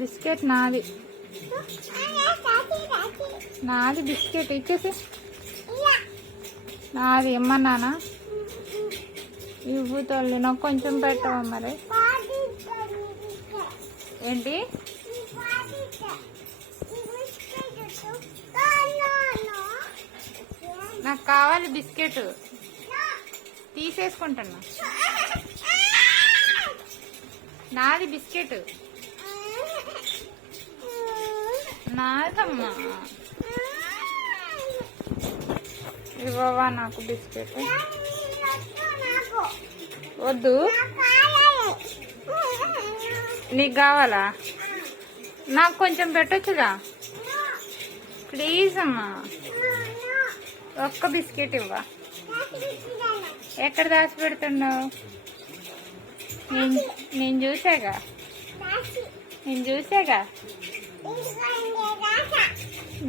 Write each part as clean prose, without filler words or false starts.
Biscuit నాది, నాది biscuit ఇచ్చేసి. నాది ఇమ్మన్నానా? ఇవ్వు తల్లి, నాకు కొంచెం పెట్టవా మరి? ఏంటి? నాకు కావాలి బిస్కెట్, తీసేసుకుంటున్నా. నాది బిస్కెట్ నాదమ్మా. ఇవ్వవా నాకు బిస్కెట్? వద్దు, నీకు కావాలా? నాకు కొంచెం పెట్టొచ్చుగా ప్లీజ్ అమ్మా. ఒక్క బిస్కెట్ ఇవ్వ. ఎక్కడ దాచి పెడుతున్నావు? నేను చూసాగా,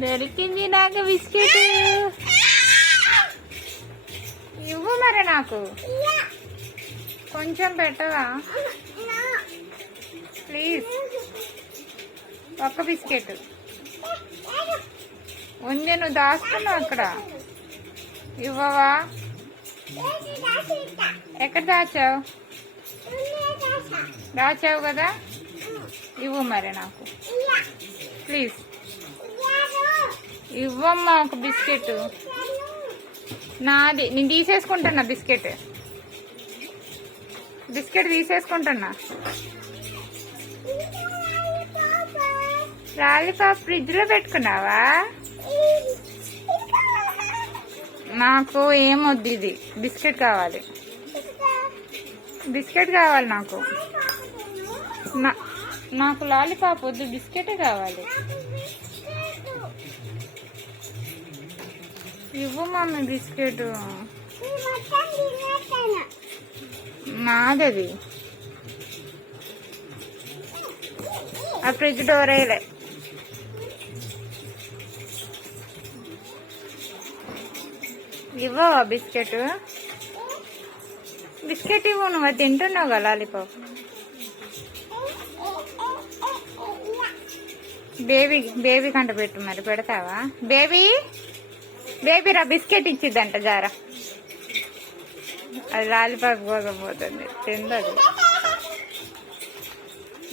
దొరికింది నాకు బిస్కెట్. ఇవ్వు మరి, నాకు కొంచెం పెట్టవా ప్లీజ్? ఒక్క బిస్కెట్ ఉంది, నువ్వు దాచుకున్నావు అక్కడ. ఇవ్వవా? ఎక్కడ దాచావు కదా, ఇవ్వు మరి నాకు ప్లీజ్. ఇవ్వమ్మా ఒక బిస్కెట్. నాది, నేను తీసేసుకుంటున్నా బిస్కెట్ తీసేసుకుంటున్నా. లాలీపాప్ ఫ్రిడ్జ్ లో పెట్టుకున్నావా? నాకు ఏమొద్దు, ఇది బిస్కెట్ కావాలి, నాకు. నాకు లాలీపాప్ వద్దు, బిస్కెటే కావాలి. ఇవ్వు మమ్మీ బిస్కెట్. నాదది. ఆ ఫ్రిడ్జ్ డోర్ వేయలే. ఇవ్వవా బిస్కెట్? ఇవ్వు, నువ్వు అది తింటున్నావు కదా లాలీపాప్. బేబీ కంట పెట్టు మరి, పెడతావా? బేబీ రా, బిస్కెట్ ఇచ్చిద్దంట జారా. అది లాలీపాప్ పోకపోతుంది, తిందది.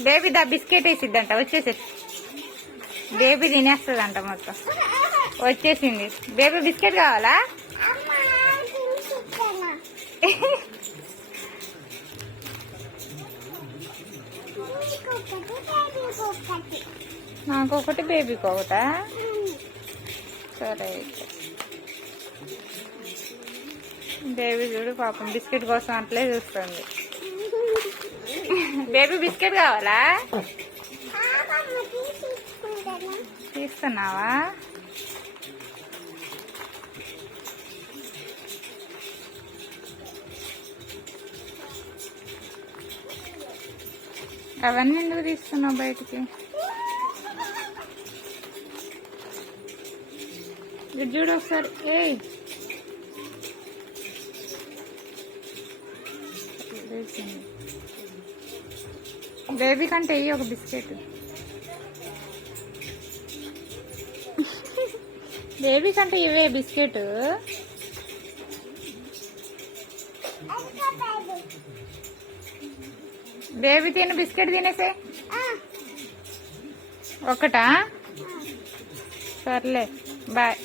బేబీ దా బిస్కెట్ వేసిద్దంట, వచ్చేసి. బేబీ తినేస్తుందంట మొత్తం. వచ్చేసింది. బేబీ బిస్కెట్ కావాలా? నాకు ఒకటి, బేబీకి ఒకటా? సరే అయితే. బేబీ చూడు పాపం బిస్కెట్ కోసం అట్లే చూస్తుంది. బేబీ బిస్కెట్ కావాలా? తీస్తున్నావా? అవన్నీ ఎందుకు తీస్తున్నావు బయటికి? చూడు ఒకసారి. బేబీ కంటే ఇవి ఒక బిస్కెట్. బేబీ కంటే ఇవే బిస్కెట్. బేబీ తిను, బిస్కెట్ తినేసే. ఒకటా? సర్లే, బాయ్.